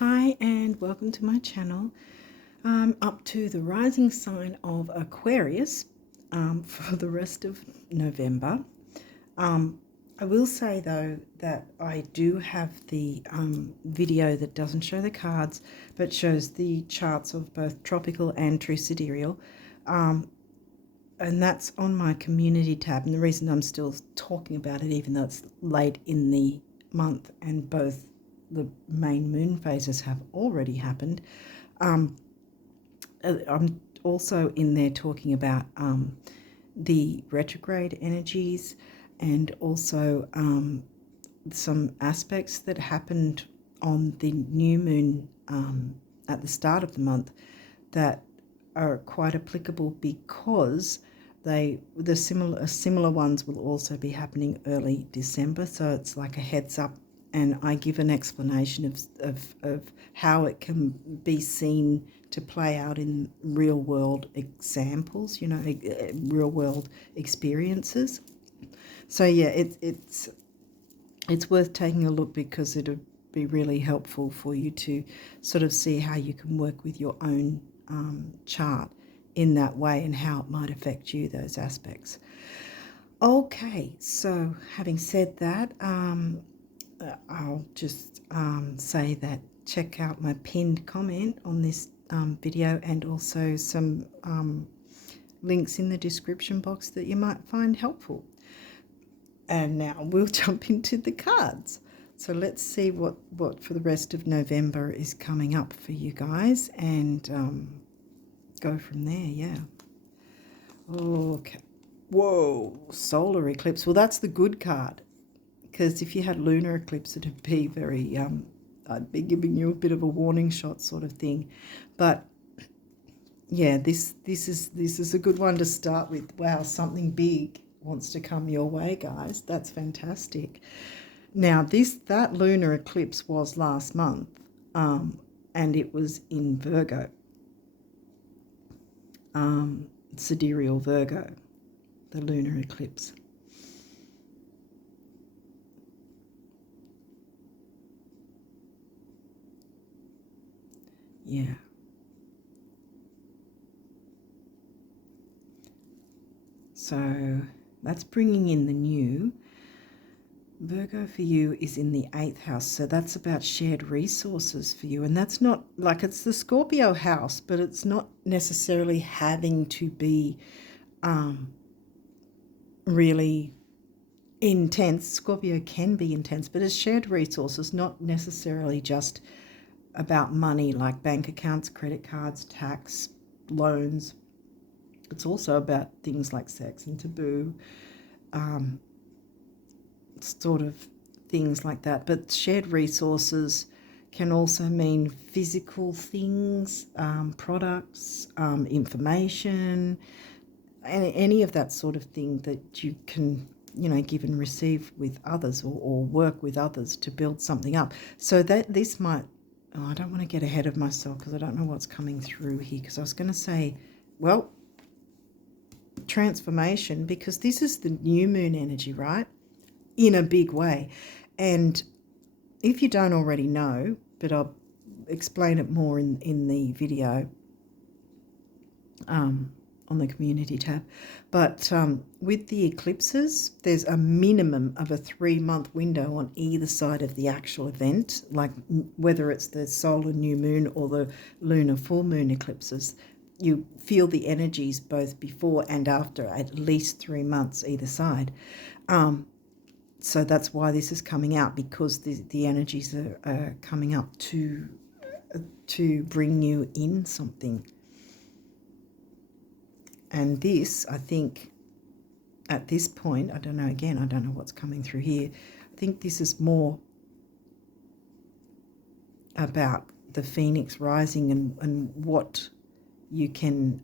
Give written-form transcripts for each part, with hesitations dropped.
Hi and welcome to my channel. I'm up to the rising sign of Aquarius for the rest of November. I will say though that I do have the video that doesn't show the cards but shows the charts of both tropical and true sidereal, and that's on my community tab. And the reason I'm still talking about it, even though it's late in the month and both the main moon phases have already happened, I'm also in there talking about the retrograde energies and also some aspects that happened on the new moon at the start of the month that are quite applicable, because the similar ones will also be happening early December. So it's like a heads up, and I give an explanation of how it can be seen to play out in real world examples, real world experiences. So yeah, it's worth taking a look, because it'll be really helpful for you to sort of see how you can work with your own chart in that way and how it might affect you, those aspects. Okay, so having said that, I'll just say that check out my pinned comment on this video, and also some links in the description box that you might find helpful. And now we'll jump into the cards. So let's see what for the rest of November is coming up for you guys, and go from there. Yeah. Okay. Whoa, solar eclipse. Well, that's the good card, because if you had lunar eclipse, it'd be very I'd be giving you a bit of a warning shot sort of thing. But yeah, this is a good one to start with. Wow, something big wants to come your way, guys. That's fantastic. Now, that lunar eclipse was last month, and it was in Virgo, sidereal Virgo, the lunar eclipse. Yeah. So that's bringing in the new. Virgo for you is in the 8th house, so that's about shared resources for you. And that's not like, it's the Scorpio house, but it's not necessarily having to be really intense. Scorpio can be intense, but it's shared resources, not necessarily just about money, like bank accounts, credit cards, tax, loans. It's also about things like sex and taboo, sort of things like that. But shared resources can also mean physical things, products, information, any of that sort of thing that you can, give and receive with others, or work with others to build something up. So that this might, I don't want to get ahead of myself because I don't know what's coming through here, because I was going to say, well, transformation, because this is the new moon energy, right? In a big way. And if you don't already know, but I'll explain it more in the video on the community tab. But with the eclipses, there's a minimum of a 3-month window on either side of the actual event, like whether it's the solar new moon or the lunar full moon eclipses. You feel the energies both before and after, at least 3 months either side. So that's why this is coming out, because the energies are coming up to bring you in something. And this, I think, at this point, I don't know, again, I don't know what's coming through here. I think this is more about the phoenix rising and what you can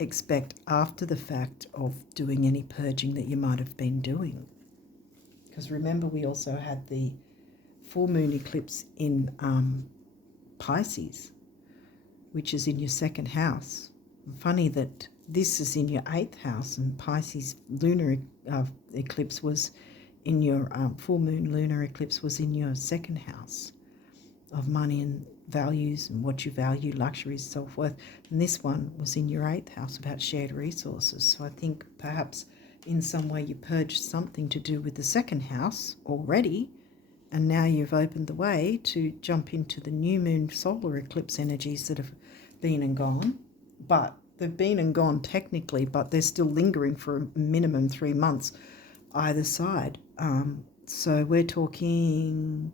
expect after the fact of doing any purging that you might have been doing. Because remember, we also had the full moon eclipse in Pisces, which is in your 2nd house. Funny that this is in your 8th house, and Pisces lunar eclipse was in your full moon lunar eclipse was in your 2nd house. of money and values and what you value, luxuries, self-worth. And this one was in your 8th house about shared resources. So I think perhaps in some way you purged something to do with the 2nd house already, and now you've opened the way to jump into the new moon solar eclipse energies that have been and gone. But they've been and gone technically, but they're still lingering for a minimum 3 months either side. So we're talking,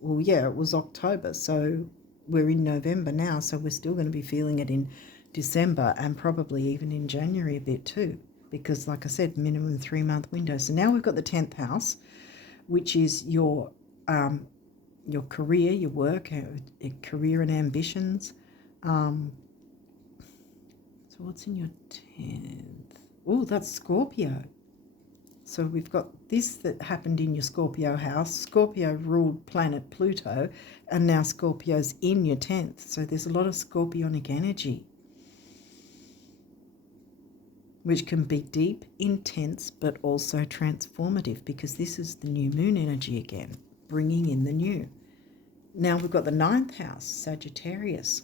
well, yeah, it was October, so we're in November now, so we're still going to be feeling it in December and probably even in January a bit too, because like I said, minimum 3-month window. So now we've got the 10th house, which is your career, your work, career and ambitions. So what's in your 10th? Oh, that's Scorpio. So we've got this that happened in your Scorpio house. Scorpio ruled planet Pluto, and now Scorpio's in your 10th. So there's a lot of scorpionic energy, which can be deep, intense, but also transformative, because this is the new moon energy again, bringing in the new. Now we've got the 9th house, Sagittarius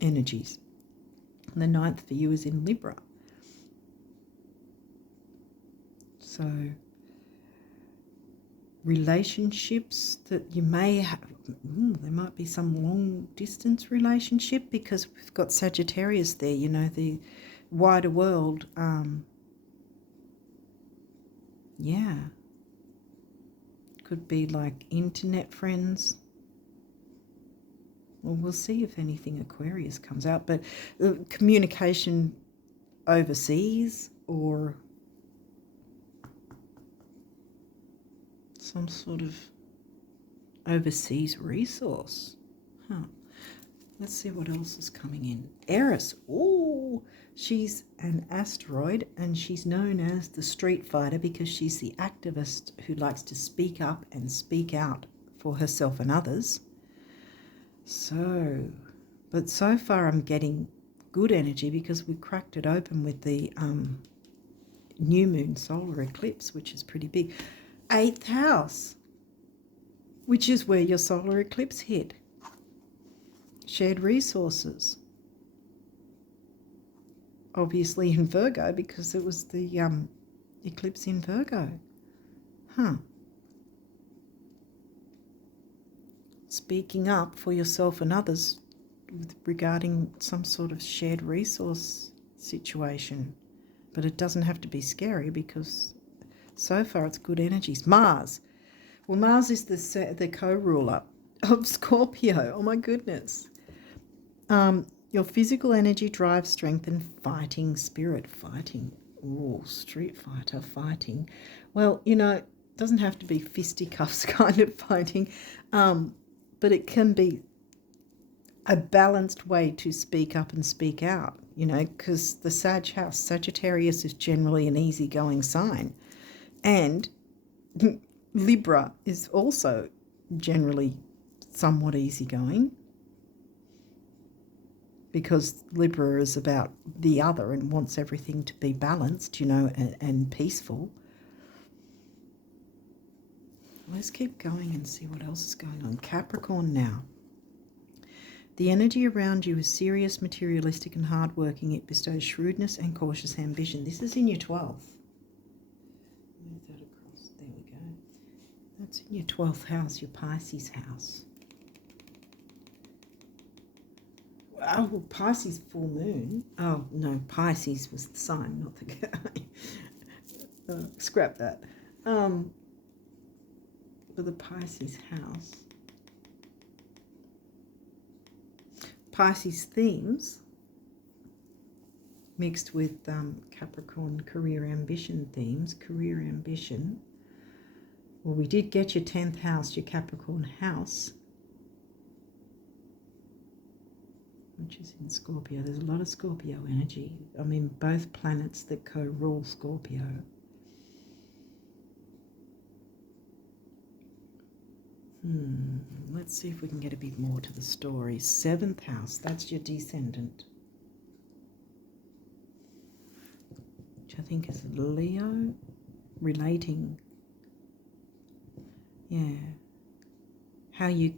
energies. And the 9th for you is in Libra. So relationships that you may have, there might be some long distance relationship, because we've got Sagittarius there, you know, the wider world. Yeah. Could be like internet friends. Well, we'll see if anything Aquarius comes out, but communication overseas or some sort of overseas resource. Let's see what else is coming in. Eris. Oh, she's an asteroid, and she's known as the street fighter because she's the activist who likes to speak up and speak out for herself and others. So, but so far I'm getting good energy because we cracked it open with the new moon solar eclipse, which is pretty big. 8th house, which is where your solar eclipse hit. Shared resources. Obviously in Virgo, because it was the eclipse in Virgo. Speaking up for yourself and others regarding some sort of shared resource situation. But it doesn't have to be scary, because so far it's good energies. Mars. Well, Mars is the co-ruler of Scorpio. Oh my goodness. Your physical energy drives strength and fighting spirit. Fighting. Oh, street fighter, fighting. Well, you know, it doesn't have to be fisticuffs kind of fighting, but it can be a balanced way to speak up and speak out, you know, because the Sag house, Sagittarius, is generally an easygoing sign. And Libra is also generally somewhat easygoing, because Libra is about the other and wants everything to be balanced, you know, and peaceful. Let's keep going and see what else is going on. Capricorn now. The energy around you is serious, materialistic, and hardworking. It bestows shrewdness and cautious ambition. This is in your 12th. Move that across. There we go. That's in your 12th house, your Pisces house. Oh, Pisces full moon. Oh, no, Pisces was the sign, not the guy. Scrap that. For the Pisces house. Pisces themes mixed with Capricorn career ambition themes. Career ambition. Well, we did get your 10th house, your Capricorn house, which is in Scorpio. There's a lot of Scorpio energy. I mean, both planets that co-rule Scorpio. Let's see if we can get a bit more to the story. 7th house, that's your descendant, which I think is Leo, relating. Yeah. How you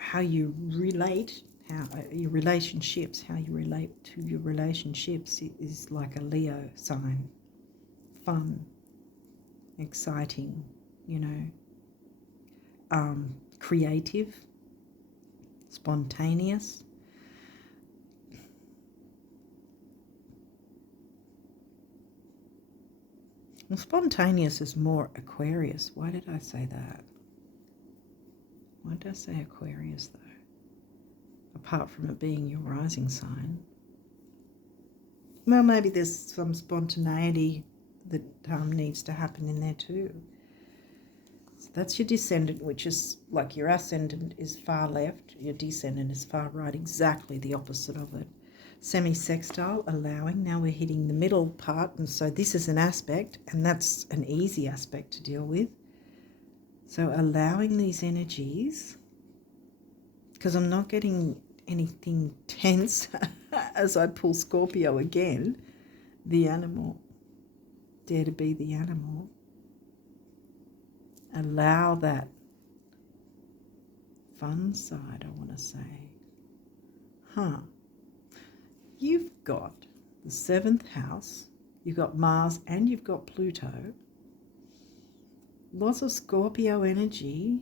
how you relate, how your relationships, how you relate to your relationships is like a Leo sign. Fun, exciting, creative, spontaneous. Well, spontaneous is more Aquarius. Why did I say that? Why did I say Aquarius, though? Apart from it being your rising sign. Well, maybe there's some spontaneity that needs to happen in there too. So that's your descendant, which is like your ascendant is far left, your descendant is far right, exactly the opposite of it. Semi-sextile, allowing. Now we're hitting the middle part, and so this is an aspect, and that's an easy aspect to deal with. So allowing these energies, because I'm not getting anything tense as I pull Scorpio again, the animal. Dare to be the animal. Allow that fun side, I want to say. You've got the 7th house, you've got Mars, and you've got Pluto. Lots of Scorpio energy.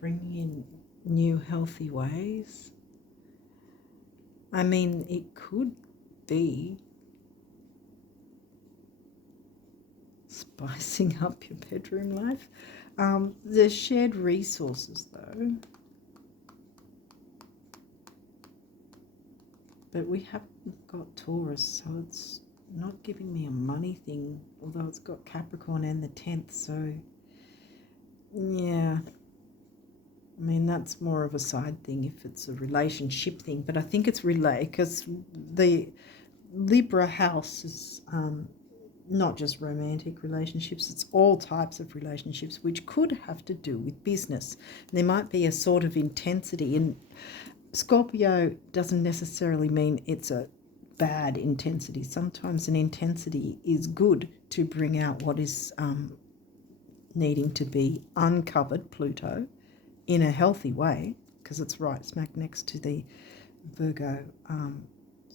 Bringing in new healthy ways. I mean, it could be spicing up your bedroom life. There's shared resources, though. But we haven't got Taurus, so it's not giving me a money thing, although it's got Capricorn and the 10th, so yeah. I mean, that's more of a side thing if it's a relationship thing, but I think it's related because the Libra house is not just romantic relationships, it's all types of relationships, which could have to do with business. There might be a sort of intensity, and Scorpio doesn't necessarily mean it's a bad intensity. Sometimes an intensity is good to bring out what is needing to be uncovered, Pluto, in a healthy way, because it's right smack next to the Virgo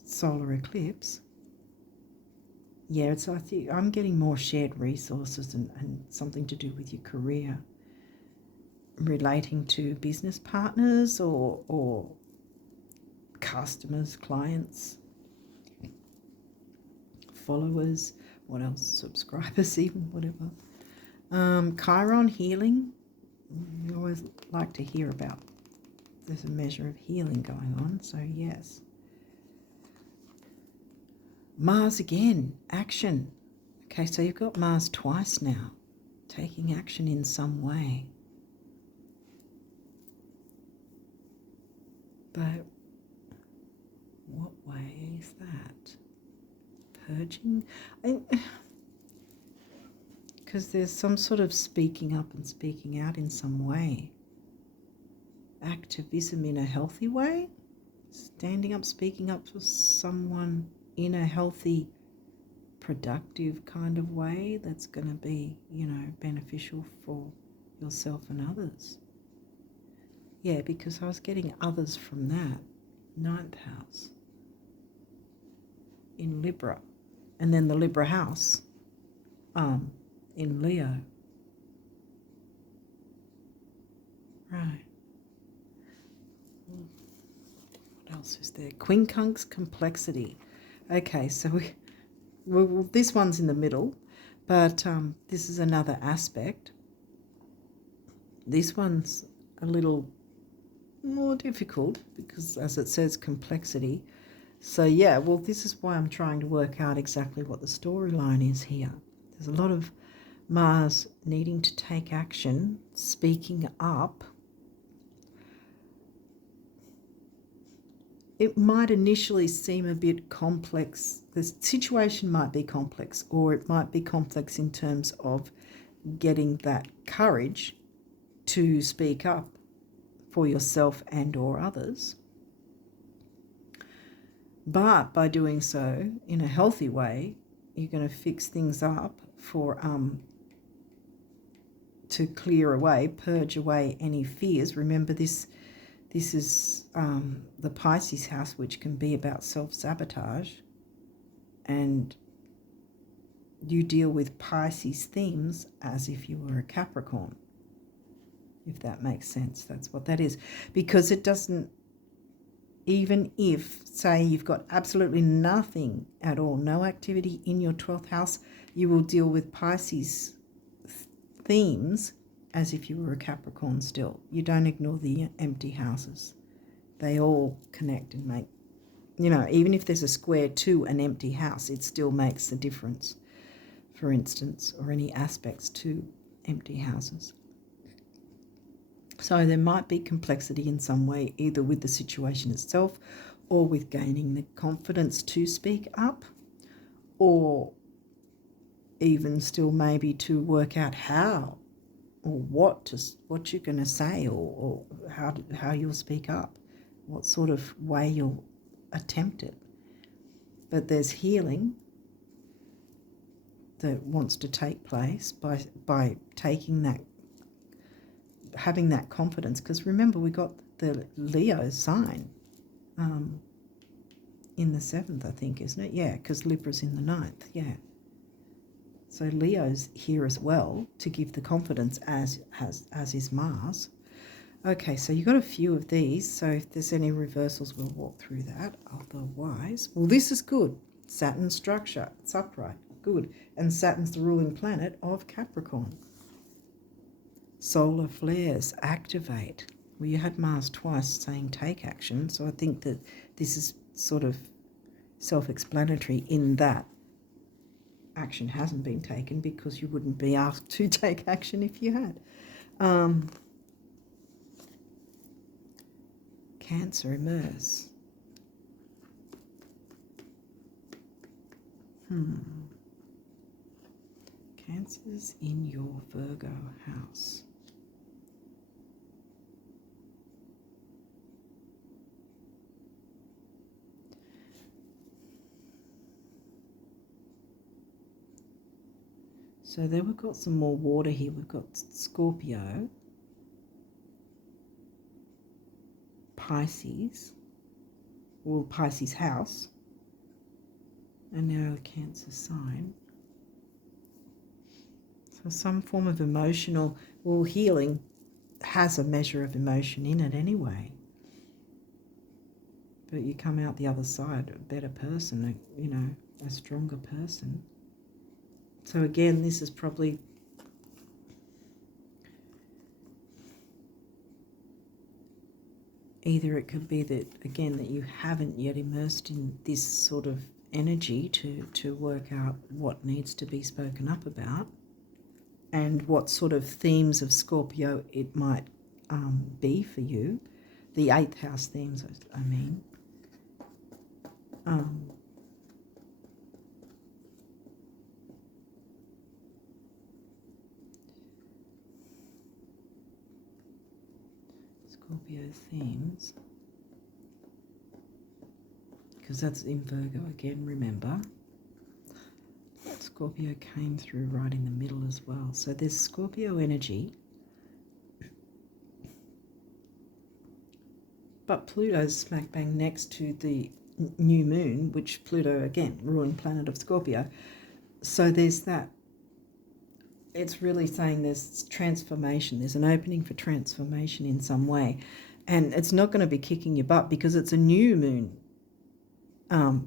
solar eclipse. Yeah, I think I'm getting more shared resources and something to do with your career, relating to business partners or customers, clients, followers, what else, subscribers even, whatever. Chiron healing, you always like to hear about. There's a measure of healing going on, so yes. Mars again, action. Okay, so you've got Mars twice now, taking action in some way. But what way is that? Purging? Because there's some sort of speaking up and speaking out in some way. Activism in a healthy way. Standing up, speaking up for someone in a healthy, productive kind of way that's going to be, beneficial for yourself and others. Yeah, because I was getting others from that. 9th house in Libra. And then the Libra house in Leo. Right. What else is there? Quincunx complexity. Okay, so this one's in the middle, but this is another aspect. This one's a little more difficult because, as it says, complexity. So yeah, well, this is why I'm trying to work out exactly what the storyline is here. There's a lot of Mars needing to take action, speaking up. It might initially seem a bit complex. The situation might be complex, or it might be complex in terms of getting that courage to speak up for yourself and or others. But by doing so in a healthy way, you're going to fix things up for to clear away, purge away any fears. Remember, this is the Pisces house, which can be about self-sabotage, and you deal with Pisces themes as if you were a Capricorn, if that makes sense. That's what that is. Because it doesn't, even if, say, you've got absolutely nothing at all, no activity in your 12th house, you will deal with Pisces themes as if you were a Capricorn still. You don't ignore the empty houses. They all connect and make, even if there's a square to an empty house, it still makes a difference, for instance, or any aspects to empty houses. So there might be complexity in some way, either with the situation itself or with gaining the confidence to speak up, or even still maybe to work out how or what you're going to say, or how you'll speak up, what sort of way you'll attempt it. But there's healing that wants to take place by taking that, having that confidence. Because remember, we got the Leo sign in the 7th, I think, isn't it? Yeah, because Libra's in the 9th, yeah. So Leo's here as well to give the confidence, as is Mars. Okay, so you've got a few of these. So if there's any reversals, we'll walk through that. Otherwise, well, this is good. Saturn structure, it's upright, good. And Saturn's the ruling planet of Capricorn. Solar flares activate. Well, you had Mars twice saying take action, so I think that this is sort of self-explanatory in that action hasn't been taken, because you wouldn't be asked to take action if you had. Cancer immerse. Cancer's in your Virgo house. So then we've got some more water here. We've got Scorpio, Pisces, or Pisces house, and now a Cancer sign. So some form of emotional, well, healing has a measure of emotion in it anyway. But you come out the other side a better person, a stronger person. So again, this is probably either it could be that, again, that you haven't yet immersed in this sort of energy to work out what needs to be spoken up about, and what sort of themes of Scorpio it might be for you. The 8th house themes, I mean. Scorpio themes, because that's in Virgo again, remember. Scorpio came through right in the middle as well. So there's Scorpio energy, but Pluto's smack bang next to the new moon, which Pluto, again, ruling planet of Scorpio. So there's that. It's really saying there's transformation. There's an opening for transformation in some way. And it's not going to be kicking your butt, because it's a new moon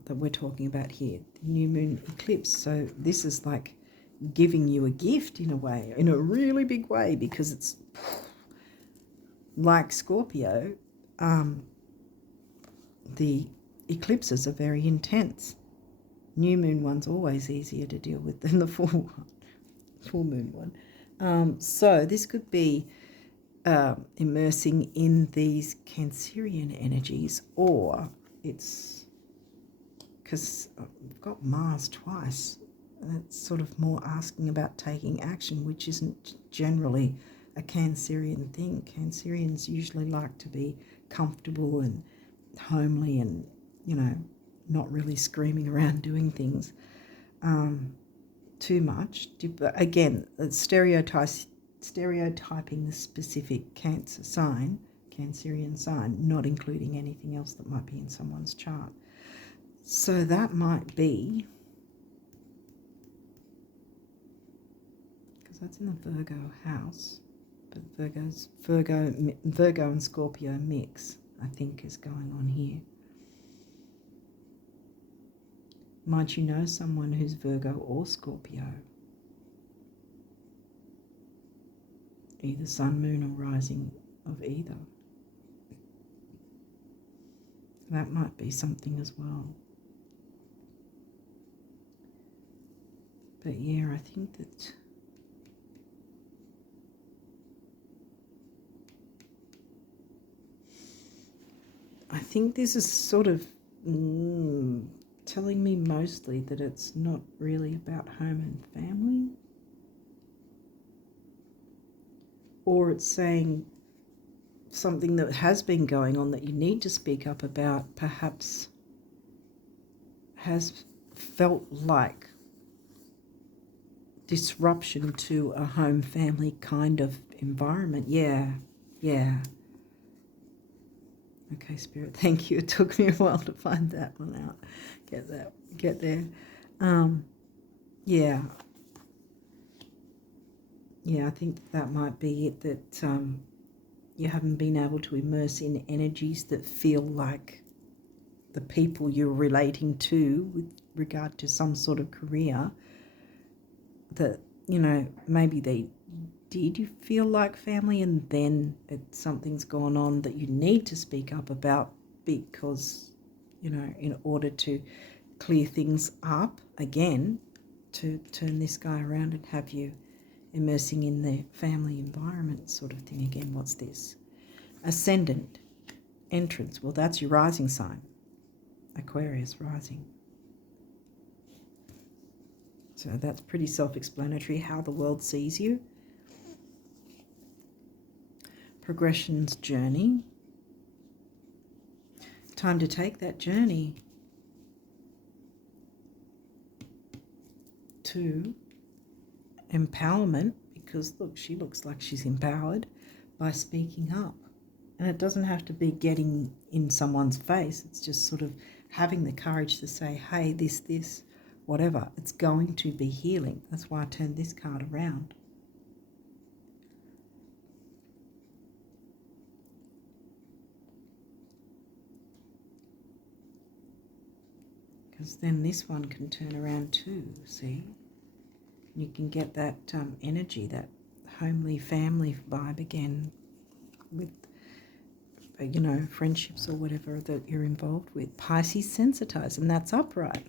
that we're talking about here, the new moon eclipse. So this is like giving you a gift in a way, in a really big way, because it's like Scorpio, the eclipses are very intense. New moon one's always easier to deal with than the full moon one. So this could be immersing in these Cancerian energies, or it's because I've got Mars twice, and it's sort of more asking about taking action, which isn't generally a Cancerian thing. Cancerians usually like to be comfortable and homely and, not really screaming around doing things. too much. Again, stereotyping the specific Cancer sign, Cancerian sign, not including anything else that might be in someone's chart. So that might be, because that's in the Virgo house, but Virgo and Scorpio mix, I think, is going on here. Might you know someone who's Virgo or Scorpio? Either sun, moon, or rising of either. That might be something as well. But yeah, I think that this is sort of telling me mostly that it's not really about home and family. Or it's saying something that has been going on that you need to speak up about, perhaps has felt like disruption to a home family kind of environment. Yeah. Okay, Spirit, thank you. It took me a while to find that one out. Get there. Yeah. Yeah, I think that might be it, that you haven't been able to immerse in energies that feel like the people you're relating to with regard to some sort of career, that, you know, maybe they did you feel like family, and then something's gone on that you need to speak up about because, you know, in order to clear things up again, to turn this guy around and have you immersing in the family environment sort of thing again. What's this? Ascendant, entrance. Well, that's your rising sign. Aquarius rising. So that's pretty self-explanatory, how the world sees you. Progression's journey. Time to take that journey to empowerment, because look, she looks like she's empowered by speaking up. And it doesn't have to be getting in someone's face. It's just sort of having the courage to say, hey, this, whatever. It's going to be healing. That's why I turned this card around. Because then this one can turn around too, see? You can get that energy, that homely family vibe again with, you know, friendships or whatever that you're involved with. Pisces sensitized, and that's upright.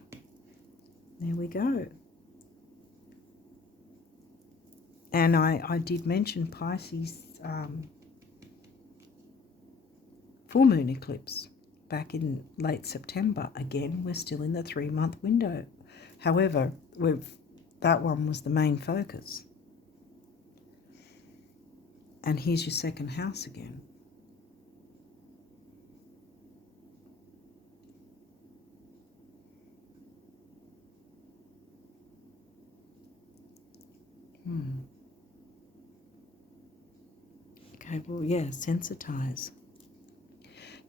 There we go. And I did mention Pisces full moon eclipse back in late September. Again, we're still in the 3-month window. However, that one was the main focus. And here's your second house again. Okay, well, yeah, sensitize.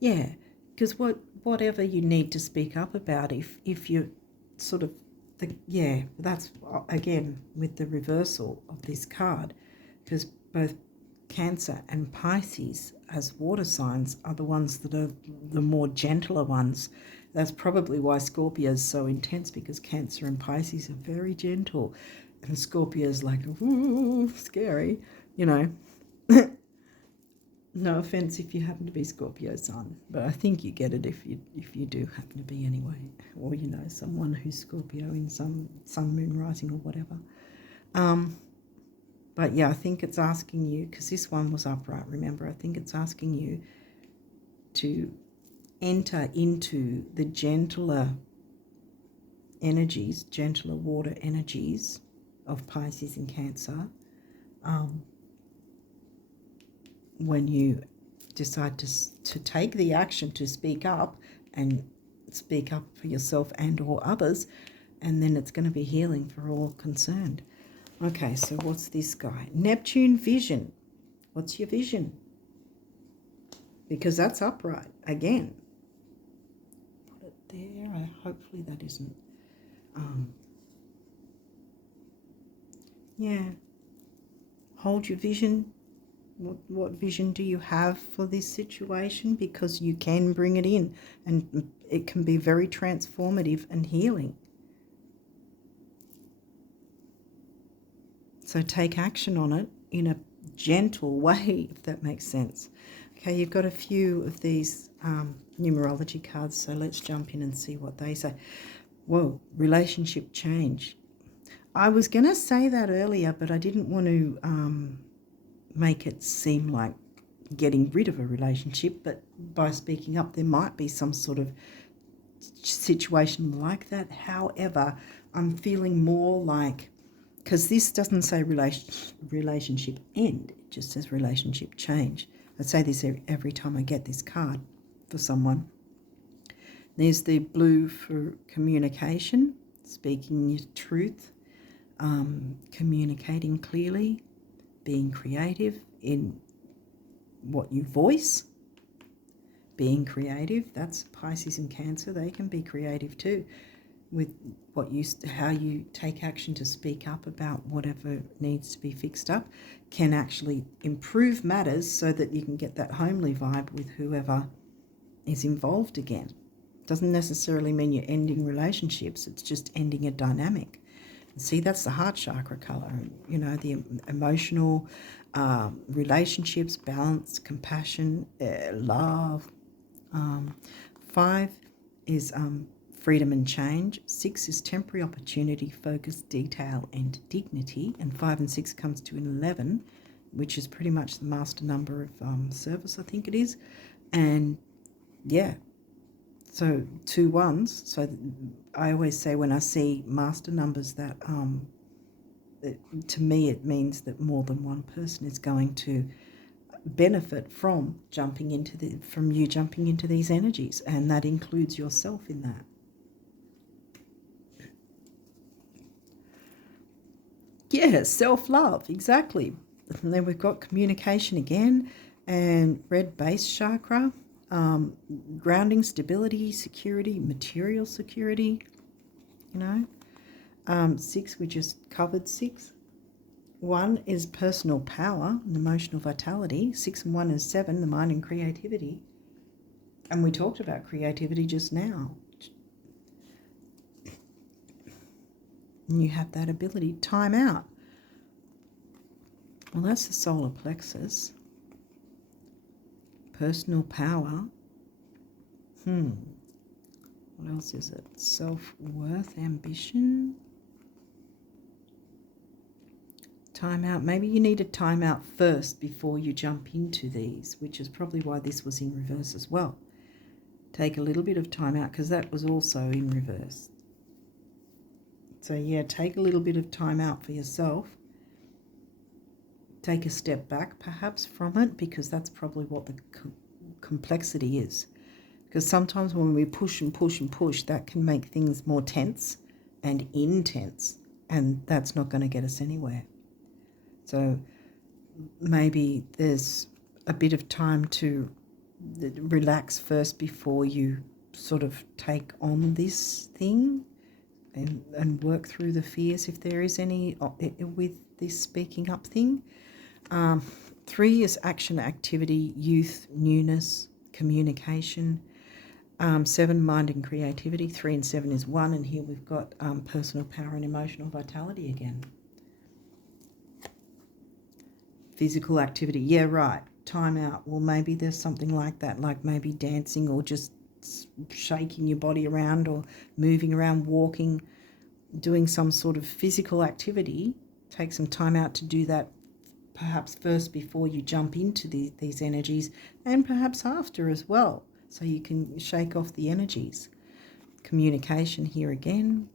Yeah, because whatever you need to speak up about, if you're sort of, that's, again, with the reversal of this card, because both Cancer and Pisces as water signs are the ones that are the more gentler ones. That's probably why Scorpio is so intense, because Cancer and Pisces are very gentle, and Scorpio is like, ooh, scary, you know. No offense if you happen to be Scorpio sun, but I think you get it if you do happen to be anyway, or you know someone who's Scorpio in some sun, moon, rising, or whatever. But yeah, I think it's asking you, because this one was upright, remember, I think it's asking you to enter into the gentler energies, gentler water energies of Pisces and Cancer, when you decide to take the action to speak up, and speak up for yourself and or others, and then it's going to be healing for all concerned. Okay, so what's this guy? Neptune vision. What's your vision? Because that's upright again. Put it there. Hopefully that isn't. Yeah. Hold your vision. What vision do you have for this situation? Because you can bring it in, and it can be very transformative and healing. So take action on it in a gentle way, if that makes sense. Okay, you've got a few of these numerology cards, so let's jump in and see what they say. Whoa, relationship change. I was going to say that earlier, but I didn't want to make it seem like getting rid of a relationship, but by speaking up, there might be some sort of situation like that. However, I'm feeling more like, because this doesn't say relationship end, it just says relationship change. I say this every time I get this card for someone. There's the blue for communication, speaking your truth, communicating clearly, being creative in what you voice, being creative. That's Pisces and Cancer. They can be creative too, with how you take action to speak up about whatever needs to be fixed up can actually improve matters so that you can get that homely vibe with whoever is involved again. Doesn't necessarily mean you're ending relationships. It's just ending a dynamic. See, that's the heart chakra color, the emotional relationships, balance, compassion, love. 5 is freedom and change. 6 is temporary opportunity, focus, detail, and dignity. And 5 and 6 comes to an 11, which is pretty much the master number of service, I think it is. And yeah, so 2 1s. So I always say when I see master numbers that to me it means that more than one person is going to benefit from you jumping into these energies, and that includes yourself in that. Yeah, self-love, exactly. And then we've got communication again, and red base chakra, grounding, stability, security, material security, 6, we just covered 6. 1 is personal power and emotional vitality. 6 and 1 is 7, the mind and creativity. And we talked about creativity just now. And you have that ability. Time out. Well, that's the solar plexus. Personal power. What else is it? Self-worth, ambition. Time out. Maybe you need a time out first before you jump into these, which is probably why this was in reverse as well. Take a little bit of time out because that was also in reverse. So yeah, take a little bit of time out for yourself. Take a step back perhaps from it, because that's probably what the complexity is. Because sometimes when we push and push and push, that can make things more tense and intense, and that's not going to get us anywhere. So maybe there's a bit of time to relax first before you sort of take on this thing and work through the fears if there is any with this speaking up thing. 3 is action, activity, youth, newness, communication. 7, mind and creativity. 3 and 7 is 1, and here we've got personal power and emotional vitality again. Physical activity, yeah, right. Time out. Well, maybe there's something like that, like maybe dancing or just shaking your body around or moving around, walking, doing some sort of physical activity. Take some time out to do that, perhaps first before you jump into these energies, and perhaps after as well, so you can shake off the energies. Communication here again.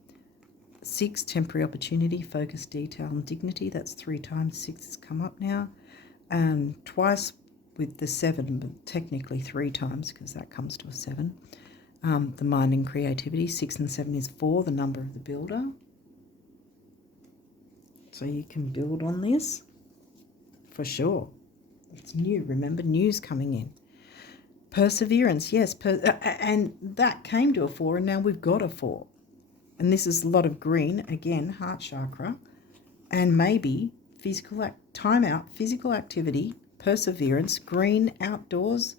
6, temporary opportunity, focus, detail, and dignity. That's 3 times. 6 has come up now. Twice with the 7, but technically 3 times because that comes to a 7. the mind and creativity. 6 and 7 is 4, the number of the builder. So you can build on this for sure. It's new, remember, news coming in. Perseverance, yes, and that came to a 4, and now we've got a 4. And this is a lot of green, again, heart chakra, and maybe physical time out, physical activity, perseverance, green outdoors,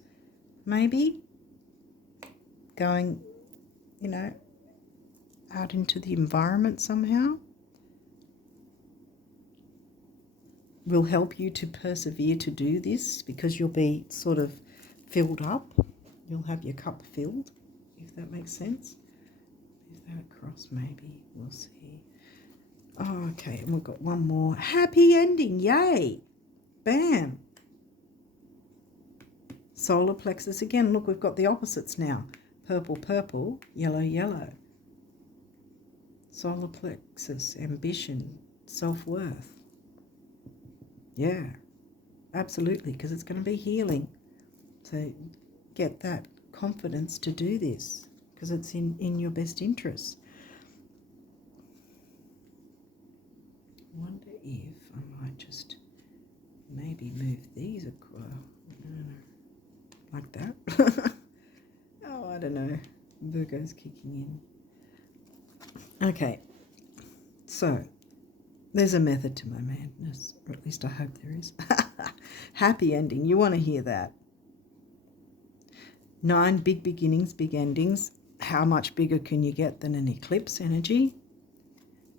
maybe going, you know, out into the environment somehow will help you to persevere to do this, because you'll be sort of filled up. You'll have your cup filled, if that makes sense. Move that across maybe. We'll see. Oh, okay, and we've got one more. Happy ending. Yay. Bam. Solar plexus. Again, look, we've got the opposites now. Purple, purple, yellow, yellow. Solar plexus, ambition, self-worth. Yeah, absolutely, because it's going to be healing. So get that confidence to do this, because it's in your best interest. I wonder if I might just maybe move these across, like that. Oh, I don't know. Virgo's kicking in. Okay, so there's a method to my madness, or at least I hope there is. Happy ending. You want to hear that. 9, big beginnings, big endings. How much bigger can you get than an eclipse energy?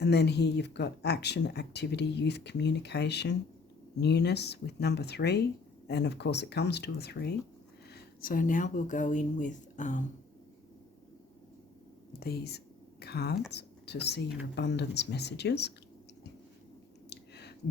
And then here you've got action, activity, youth, communication, newness with number 3. And of course it comes to a 3. So now we'll go in with these cards to see your abundance messages.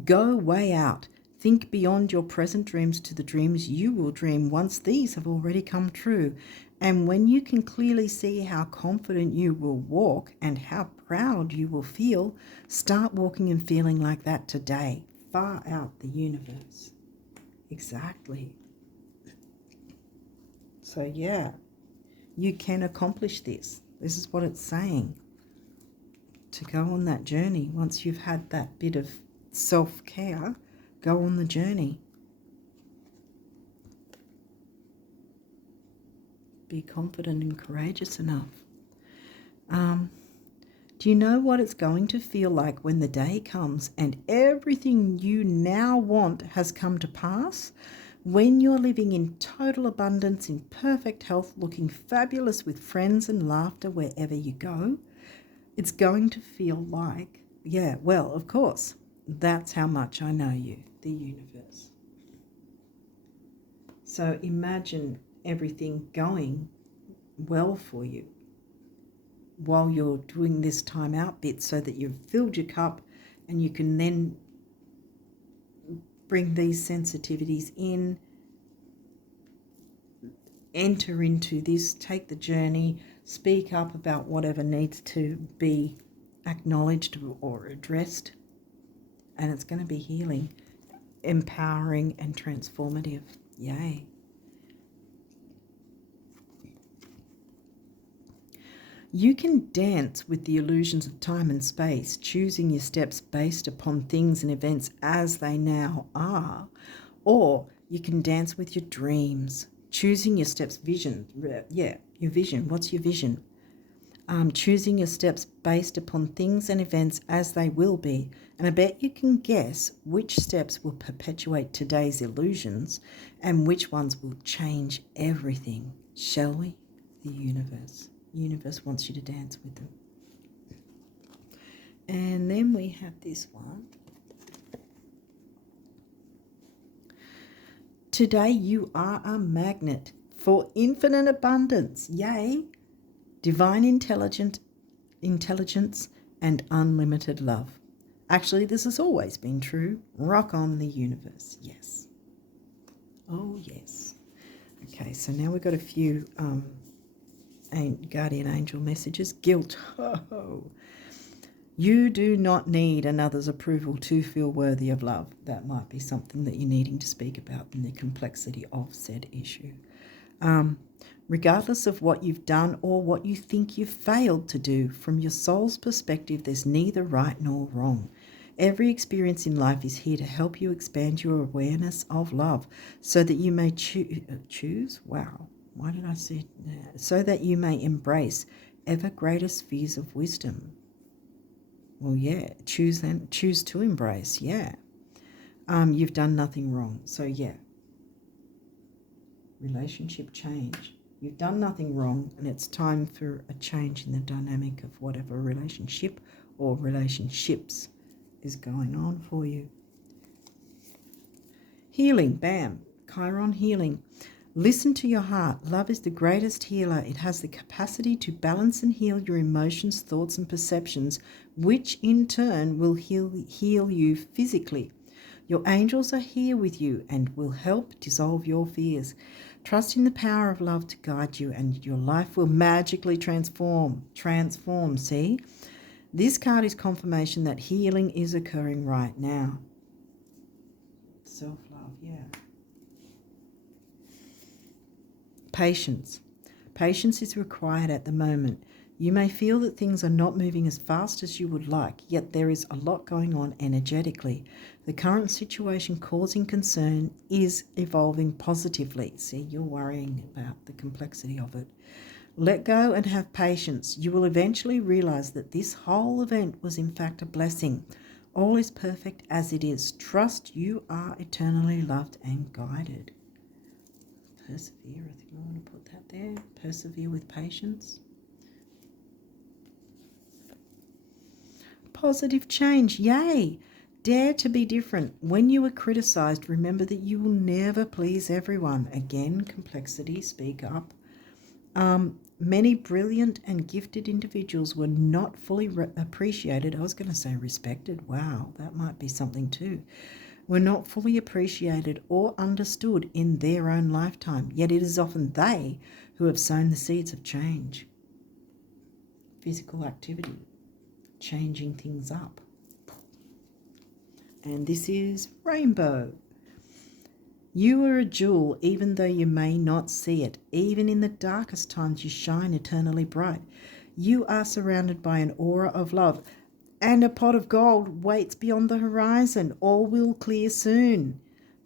Go way out. Think beyond your present dreams to the dreams you will dream once these have already come true. And when you can clearly see how confident you will walk and how proud you will feel, start walking and feeling like that today, far out the universe. Exactly. So yeah, you can accomplish this. This is what it's saying. To go on that journey, once you've had that bit of self-care, go on the journey. Be confident and courageous enough. Do you know what it's going to feel like when the day comes and everything you now want has come to pass? When you're living in total abundance, in perfect health, looking fabulous with friends and laughter wherever you go, it's going to feel like, yeah, well, of course, that's how much I know you, the universe. So imagine everything going well for you while you're doing this time out bit, so that you've filled your cup and you can then bring these sensitivities in, enter into this, take the journey, speak up about whatever needs to be acknowledged or addressed, and it's going to be healing, empowering and transformative. Yay. You can dance with the illusions of time and space, choosing your steps based upon things and events as they now are. Or you can dance with your dreams, choosing your steps, vision. Yeah, your vision. What's your vision? Choosing your steps based upon things and events as they will be. And I bet you can guess which steps will perpetuate today's illusions and which ones will change everything. Shall we? The universe. The universe wants you to dance with them. And then we have this one. Today you are a magnet for infinite abundance. Yay! Divine intelligence and unlimited love. Actually, this has always been true. Rock on, the universe. Yes. Oh, yes. Okay, so now we've got a few guardian angel messages. Guilt. Oh. You do not need another's approval to feel worthy of love. That might be something that you're needing to speak about in the complexity of said issue. Regardless of what you've done or what you think you've failed to do, from your soul's perspective, there's neither right nor wrong. Every experience in life is here to help you expand your awareness of love so that you may choose. Wow, why did I say that? So that you may embrace ever greater spheres of wisdom. Well, yeah, choose to embrace, yeah. You've done nothing wrong. So, yeah. Relationship change. You've done nothing wrong, and it's time for a change in the dynamic of whatever relationship or relationships is going on for you. Healing, bam, Chiron healing. Listen to your heart. Love is the greatest healer. It has the capacity to balance and heal your emotions, thoughts, and perceptions, which in turn will heal you physically. Your angels are here with you and will help dissolve your fears. Trust in the power of love to guide you, and your life will magically transform, see? This card is confirmation that healing is occurring right now. Self-love, yeah. Patience. Patience is required at the moment. You may feel that things are not moving as fast as you would like, yet there is a lot going on energetically. The current situation causing concern is evolving positively. See, you're worrying about the complexity of it. Let go and have patience. You will eventually realize that this whole event was in fact a blessing. All is perfect as it is. Trust you are eternally loved and guided. Persevere, I think I want to put that there. Persevere with patience. Positive change, yay! Dare to be different. When you are criticized, remember that you will never please everyone. Again, complexity, speak up. Many brilliant and gifted individuals were not fully appreciated. I was going to say respected. Wow, that might be something too. Were not fully appreciated or understood in their own lifetime, yet it is often they who have sown the seeds of change. Physical activity, changing things up. And this is rainbow. You are a jewel even though you may not see it. Even in the darkest times you shine eternally bright. You are surrounded by an aura of love, and a pot of gold waits beyond the horizon. All will clear soon.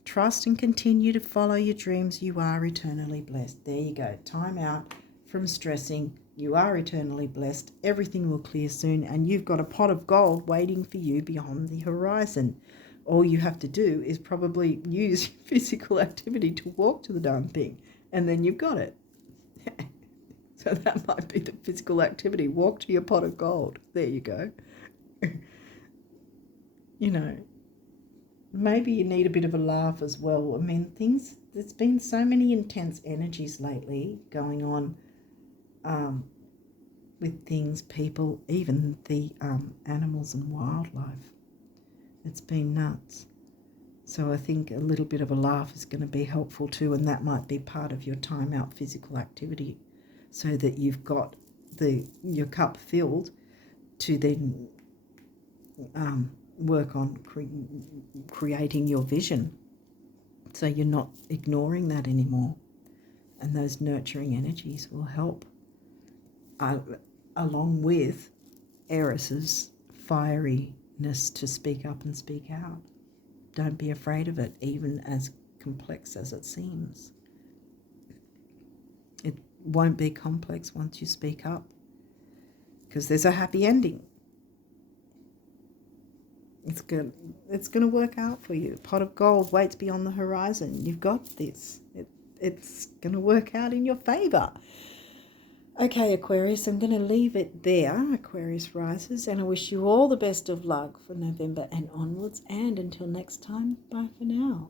Trust and continue to follow your dreams. You are eternally blessed. There you go. Time out from stressing. You are eternally blessed. Everything will clear soon, and you've got a pot of gold waiting for you beyond the horizon. All you have to do is probably use physical activity to walk to the darn thing, and then you've got it. So that might be the physical activity. Walk to your pot of gold. There you go. You know, maybe you need a bit of a laugh as well. I mean, there's been so many intense energies lately going on with things, people, even the animals and wildlife. It's been nuts. So I think a little bit of a laugh is going to be helpful too, and that might be part of your time out physical activity, so that you've got your cup filled to then work on creating your vision, so you're not ignoring that anymore, and those nurturing energies will help, along with Eris's fieriness to speak up and speak out. Don't be afraid of it, even as complex as it seems. It won't be complex once you speak up, because there's a happy ending. It's going to work out for you. Pot of gold waits beyond the horizon. You've got this. It's going to work out in your favor. Okay, Aquarius, I'm going to leave it there, Aquarius risers, and I wish you all the best of luck for November and onwards. And until next time, bye for now.